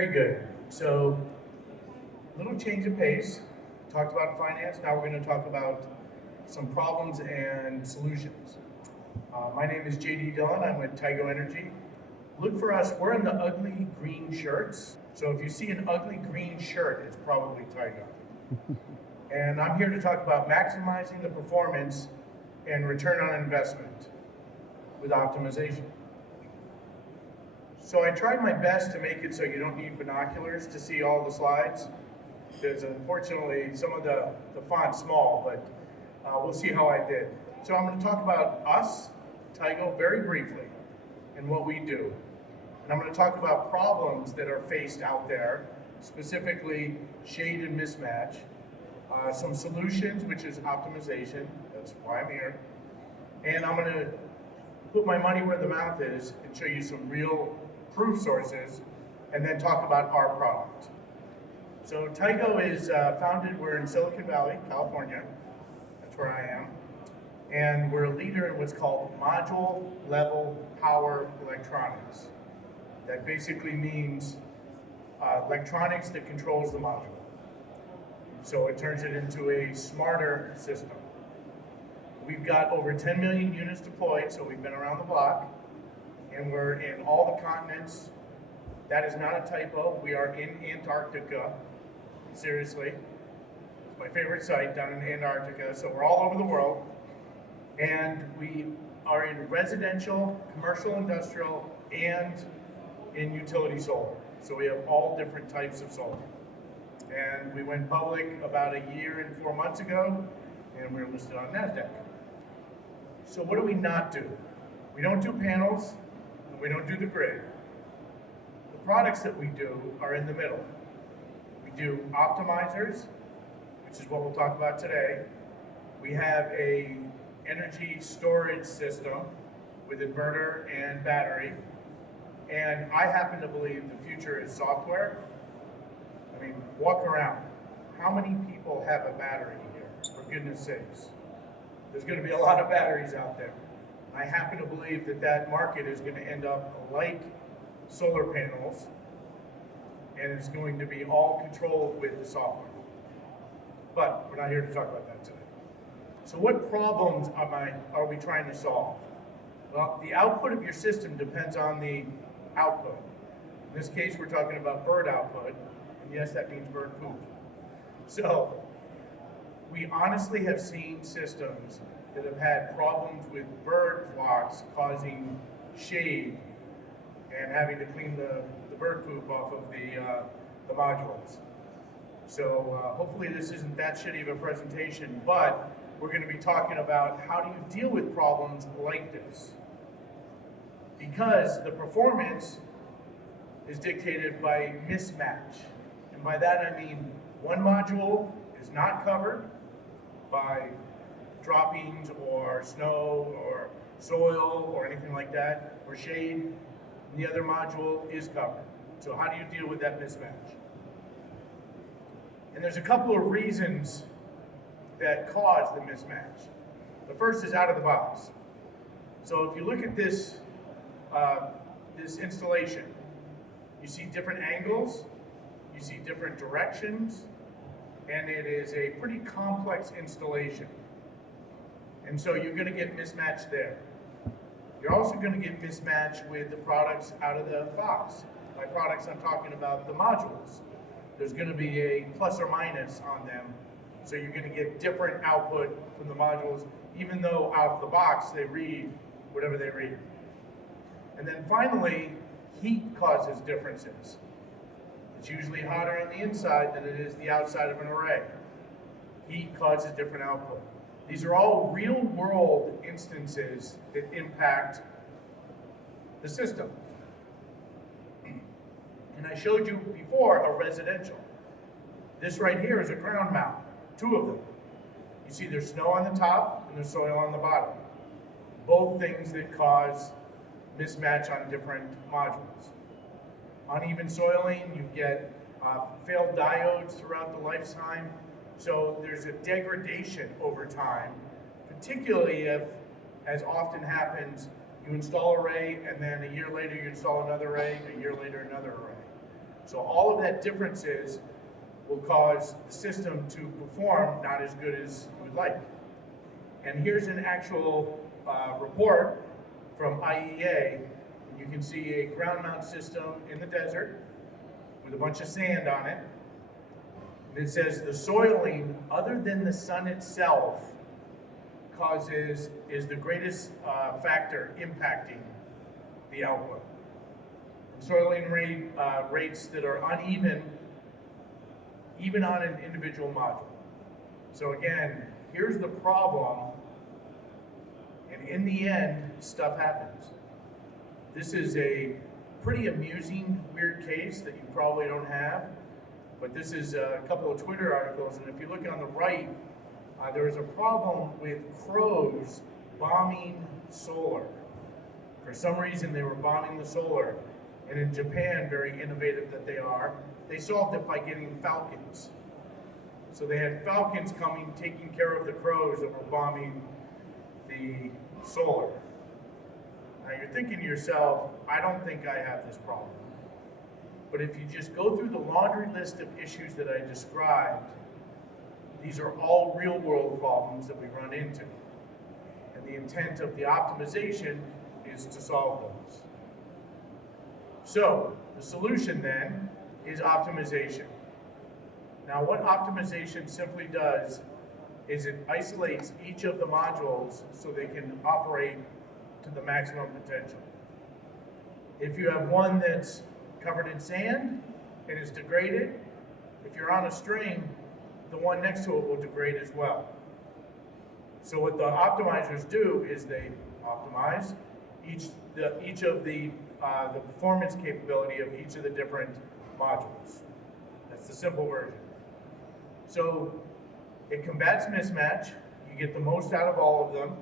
Very good. So, a little change of pace. Talked about finance. Now we're going to talk about some problems and solutions. My name is JD Dillon. I'm with Tigo Energy. Look for us. We're in the ugly green shirts. So if you see an ugly green shirt, it's probably Tigo. And I'm here to talk about maximizing the performance and return on investment with optimization. So I tried my best to make it so you don't need binoculars to see all the slides, because unfortunately some of the font's small, but we'll see how I did. So I'm going to talk about us, Tigo, very briefly, and what we do. And I'm going to talk about problems that are faced out there, specifically shade and mismatch, some solutions, which is optimization, that's why I'm here, and I'm going to put my money where the mouth is and show you some real proof sources, and then talk about our product. So Tigo is founded, we're in Silicon Valley, California, that's where I am, and we're a leader in what's called module level power electronics. That basically means electronics that controls the module. So it turns it into a smarter system. We've got over 10 million units deployed, so we've been around the block, and we're in all the continents. That is not a typo. We are in Antarctica. Seriously. It's my favorite site, down in Antarctica, so we're all over the world. And we are in residential, commercial, industrial, and in utility solar. So we have all different types of solar. And we went public about a year and 4 months ago, and we're listed on NASDAQ. So what do we not do? We don't do panels, and we don't do the grid. The products that we do are in the middle. We do optimizers, which is what we'll talk about today. We have a energy storage system with inverter and battery. And I happen to believe the future is software. I mean, walk around. How many people have a battery here, for goodness sakes? There's going to be a lot of batteries out there. I happen to believe that that market is going to end up like solar panels, and it's going to be all controlled with the software. But we're not here to talk about that today. So what problems are we trying to solve? Well, the output of your system depends on the output. In this case, we're talking about bird output, and yes, that means bird poop. So we honestly have seen systems that have had problems with bird flocks causing shade and having to clean the bird poop off of the modules. So hopefully this isn't that shitty of a presentation, but we're going to be talking about how do you deal with problems like this. Because the performance is dictated by mismatch. And by that I mean one module is not covered by droppings or snow or soil or anything like that, or shade, and the other module is covered. So how do you deal with that mismatch? And there's a couple of reasons that cause the mismatch. The first is out of the box. So if you look at this installation, you see different angles, you see different directions, and it is a pretty complex installation. And so you're going to get mismatch there. You're also going to get mismatch with the products out of the box. By products, I'm talking about the modules. There's going to be a plus or minus on them, so you're going to get different output from the modules, even though out of the box they read whatever they read. And then finally, heat causes differences. It's usually hotter on the inside than it is the outside of an array. Heat causes different output. These are all real-world instances that impact the system. And I showed you before a residential. This right here is a ground mount, two of them. You see there's snow on the top and there's soil on the bottom. Both things that cause mismatch on different modules. Uneven soiling, you get failed diodes throughout the lifetime. So there's a degradation over time, particularly if, as often happens, you install an array and then a year later you install another array, a year later another array. So all of that differences will cause the system to perform not as good as you would like. And here's an actual report from IEA. You can see a ground mount system in the desert with a bunch of sand on it. And it says the soiling, other than the sun itself, is the greatest factor impacting the output. And soiling rates that are uneven, even on an individual module. So again, here's the problem, and in the end, stuff happens. This is a pretty amusing, weird case that you probably don't have, but this is a couple of Twitter articles, and if you look on the right, there was a problem with crows bombing solar. For some reason, they were bombing the solar, and in Japan, very innovative that they are, they solved it by getting falcons. So they had falcons coming, taking care of the crows that were bombing the solar. Now you're thinking to yourself, I don't think I have this problem. But if you just go through the laundry list of issues that I described, these are all real world problems that we run into. And the intent of the optimization is to solve those. So the solution then is optimization. Now what optimization simply does is it isolates each of the modules so they can operate to the maximum potential. If you have one that's covered in sand and is degraded, if you're on a string, the one next to it will degrade as well. So what the optimizers do is they optimize each of the performance capability of each of the different modules. That's the simple version. So it combats mismatch. You get the most out of all of them.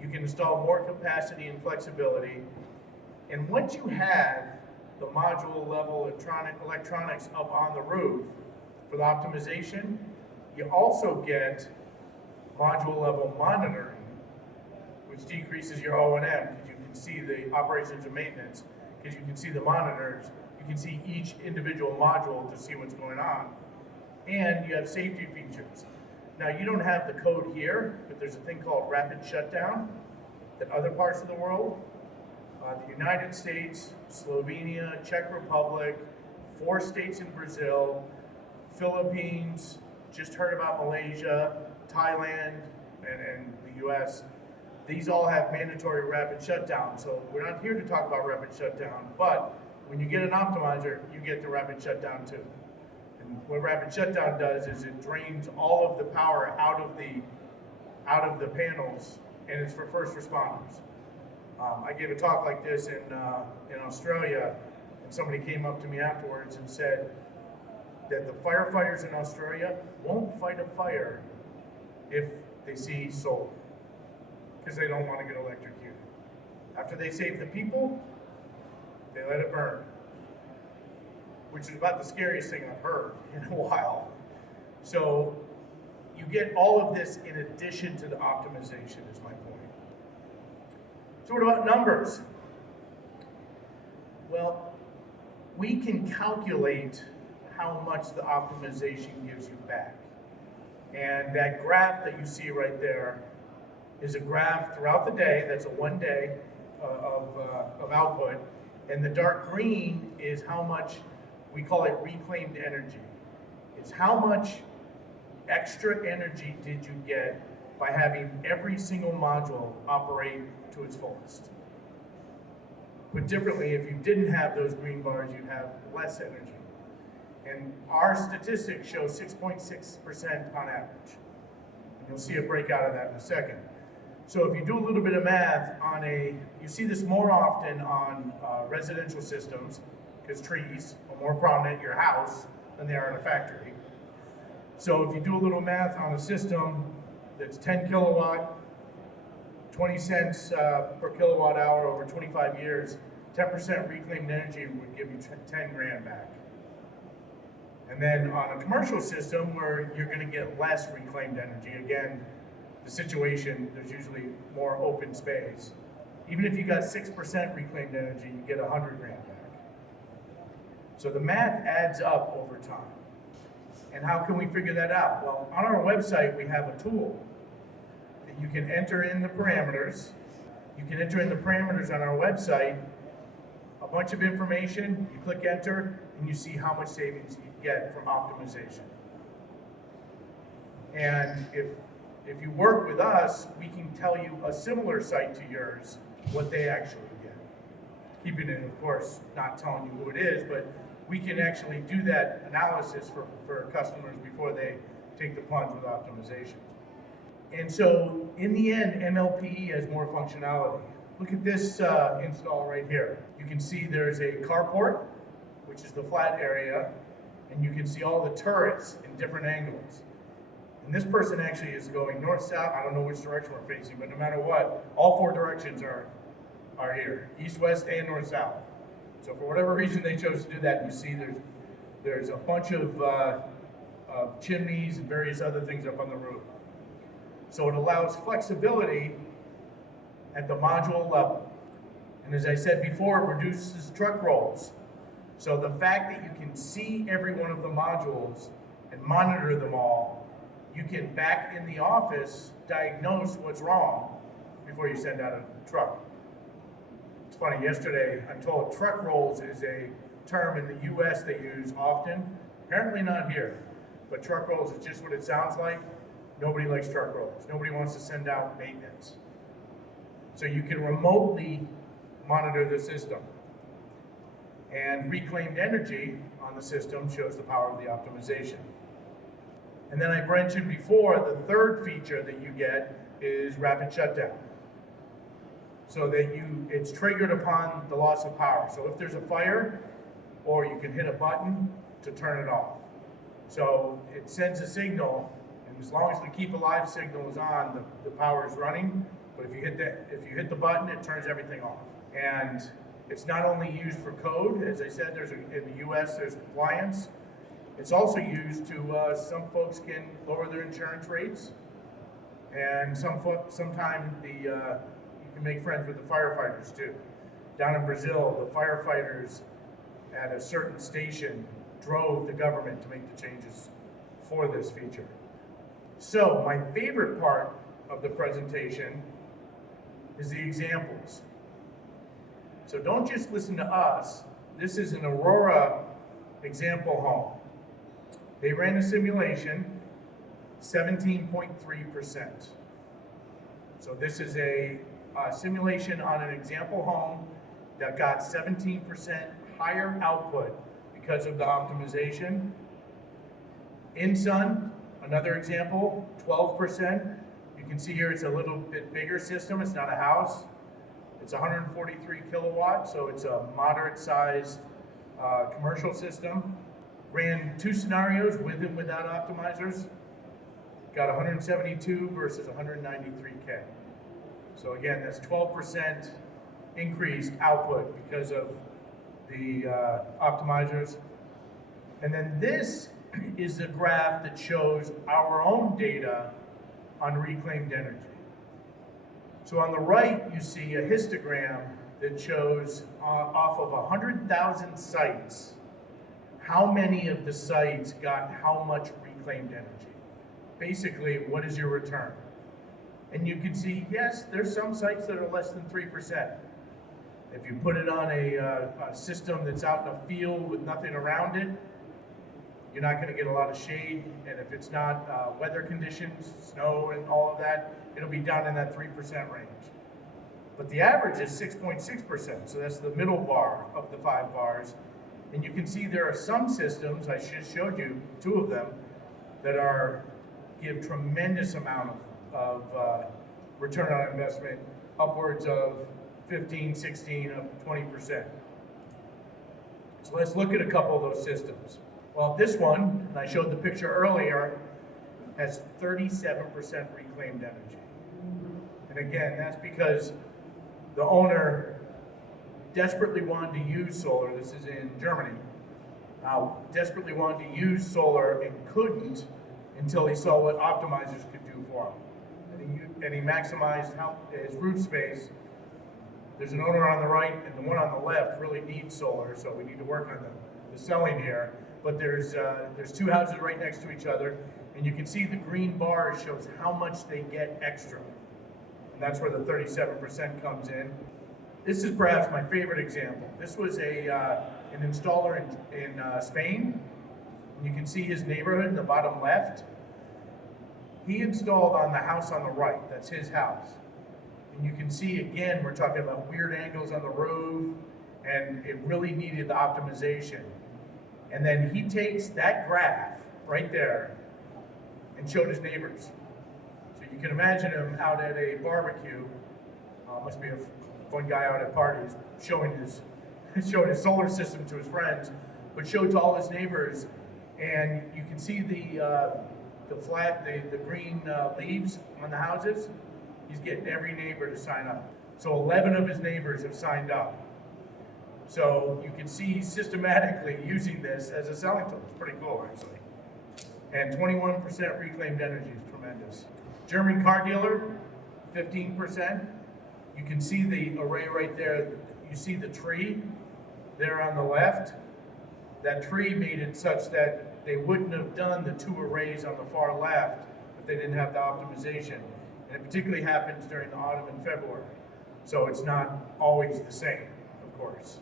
You can install more capacity and flexibility. And once you have the module level electronics up on the roof for the optimization, you also get module level monitoring, which decreases your O&M because you can see the operations and maintenance, because you can see the monitors, you can see each individual module to see what's going on, and you have safety features. Now you don't have the code here, but there's a thing called rapid shutdown that other parts of the world, the United States, Slovenia, Czech Republic, 4 states in Brazil, Philippines, just heard about Malaysia, Thailand, and the US. These all have mandatory rapid shutdown. So we're not here to talk about rapid shutdown, but when you get an optimizer, you get the rapid shutdown too. And what rapid shutdown does is it drains all of the power out of the panels, and it's for first responders. I gave a talk like this in Australia, and somebody came up to me afterwards and said that the firefighters in Australia won't fight a fire if they see solar, because they don't want to get electrocuted. After they save the people, they let it burn, which is about the scariest thing I've heard in a while. So you get all of this in addition to the optimization, is my point. So what about numbers? Well, we can calculate how much the optimization gives you back. And that graph that you see right there is a graph throughout the day. That's a 1 day of output. And the dark green is how much, we call it reclaimed energy. It's how much extra energy did you get by having every single module operate to its fullest. Put differently, if you didn't have those green bars, you'd have less energy. And our statistics show 6.6% on average. And you'll see a breakout of that in a second. So if you do a little bit of math you see this more often on residential systems, because trees are more prominent in your house than they are in a factory. So if you do a little math on a system that's 10 kilowatt, 20 cents per kilowatt hour over 25 years, 10% reclaimed energy would give you 10 grand back. And then on a commercial system where you're going to get less reclaimed energy, again, the situation, there's usually more open space. Even if you got 6% reclaimed energy, you get 100 grand back. So the math adds up over time. And how can we figure that out? Well, on our website, we have a tool that you can enter in the parameters. You can enter in the parameters on our website, a bunch of information, you click enter, and you see how much savings you get from optimization. And if you work with us, we can tell you a similar site to yours, what they actually get. Keeping it, of course, not telling you who it is, but we can actually do that analysis for customers before they take the plunge with optimization. And so, in the end, MLPE has more functionality. Look at this install right here. You can see there's a carport, which is the flat area, and you can see all the turrets in different angles. And this person actually is going north-south. I don't know which direction we're facing, but no matter what, all four directions are here, east, west, and north-south. So for whatever reason they chose to do that, you see there's a bunch of chimneys and various other things up on the roof. So it allows flexibility at the module level. And as I said before, it reduces truck rolls. So the fact that you can see every one of the modules and monitor them all, you can, back in the office, diagnose what's wrong before you send out a truck. It's funny, yesterday I'm told truck rolls is a term in the US they use often. Apparently not here, but truck rolls is just what it sounds like. Nobody likes truck rolls. Nobody wants to send out maintenance. So you can remotely monitor the system. And reclaimed energy on the system shows the power of the optimization. And then I mentioned before, the third feature that you get is rapid shutdown. So that it's triggered upon the loss of power. So if there's a fire, or you can hit a button to turn it off. So it sends a signal, and as long as the keep alive signal is on, the power is running. But if you hit the button, it turns everything off. And it's not only used for code, as I said, in the US there's compliance. It's also used to, some folks can lower their insurance rates, and sometimes you can make friends with the firefighters too. Down in Brazil, the firefighters at a certain station drove the government to make the changes for this feature. So my favorite part of the presentation is the examples. So don't just listen to us. This is an Aurora example home. They ran a simulation, 17.3%. So this is a simulation on an example home that got 17% higher output because of the optimization. InSun, another example, 12%. You can see here it's a little bit bigger system. It's not a house. It's 143 kilowatts, so it's a moderate-sized commercial system. Ran two scenarios with and without optimizers. Got 172 versus 193K. So again, that's 12% increased output because of the optimizers. And then this is the graph that shows our own data on reclaimed energy. So on the right, you see a histogram that shows off of 100,000 sites, how many of the sites got how much reclaimed energy. Basically, what is your return? And you can see, yes, there's some sites that are less than 3%. If you put it on a system that's out in a field with nothing around it, you're not going to get a lot of shade. And if it's not weather conditions, snow and all of that, it'll be down in that 3% range. But the average is 6.6%, so that's the middle bar of the 5 bars. And you can see there are some systems, I just showed you 2 of them, that give tremendous amount of return on investment, upwards of 15, 16, of 20%. So let's look at a couple of those systems. Well, this one, and I showed the picture earlier, has 37% reclaimed energy. And again, that's because the owner desperately wanted to use solar. This is in Germany. Desperately wanted to use solar and couldn't until he saw what optimizers could do for him. And he maximized his roof space. There's an owner on the right, and the one on the left really needs solar, so we need to work on the the selling here, but there's two houses right next to each other, and you can see the green bar shows how much they get extra. And that's where the 37% comes in. This is perhaps my favorite example. This was an installer in Spain. You can see his neighborhood in the bottom left. He installed on the house on the right. That's his house. And you can see, again, we're talking about weird angles on the roof, and it really needed the optimization. And then he takes that graph right there and showed his neighbors. So you can imagine him out at a barbecue, must be a fun guy out at parties, showing his solar system to his friends, but showed to all his neighbors. And you can see the green leaves on the houses. He's getting every neighbor to sign up. So 11 of his neighbors have signed up. So you can see he's systematically using this as a selling tool. It's pretty cool, actually. And 21% reclaimed energy is tremendous. German car dealer, 15%. You can see the array right there. You see the tree there on the left. That tree made it such that they wouldn't have done the two arrays on the far left if they didn't have the optimization. And it particularly happens during the autumn and February. So it's not always the same, of course.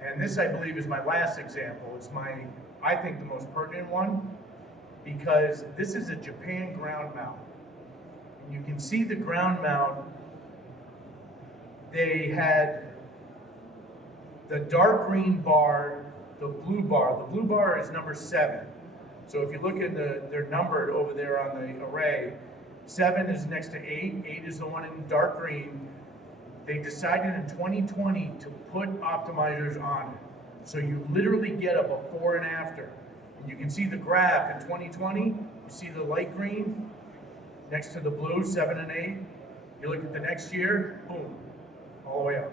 And this, I believe, is my last example. It's I think, the most pertinent one, because this is a Japan ground mount. And you can see the ground mount. They had the dark green bar, the blue bar. The blue bar is number 7. So if you look at they're numbered over there on the array. 7 is next to 8. 8 is the one in dark green. They decided in 2020 to put optimizers on it. So you literally get a before and after. And you can see the graph in 2020. You see the light green next to the blue, 7 and 8. You look at the next year, boom, all the way up.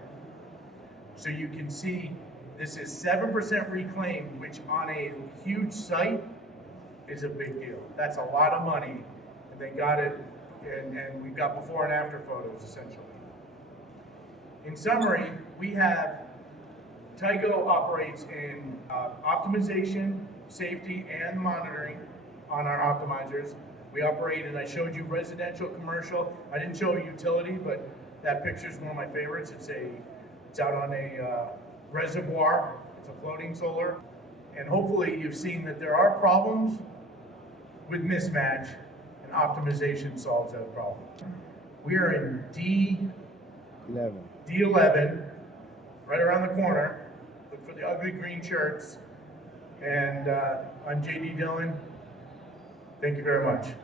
So you can see this is 7% reclaimed, which on a huge site is a big deal. That's a lot of money. And they got it, and we've got before and after photos, essentially. In summary, we have Tigo operates in optimization, safety, and monitoring on our optimizers. We operate, and I showed you residential, commercial. I didn't show a utility, but that picture is one of my favorites. It's out on a reservoir. It's a floating solar. And hopefully you've seen that there are problems with mismatch, and optimization solves that problem. We are in D11, right around the corner. Look for the ugly green shirts. And I'm JD Dillon. Thank you very much.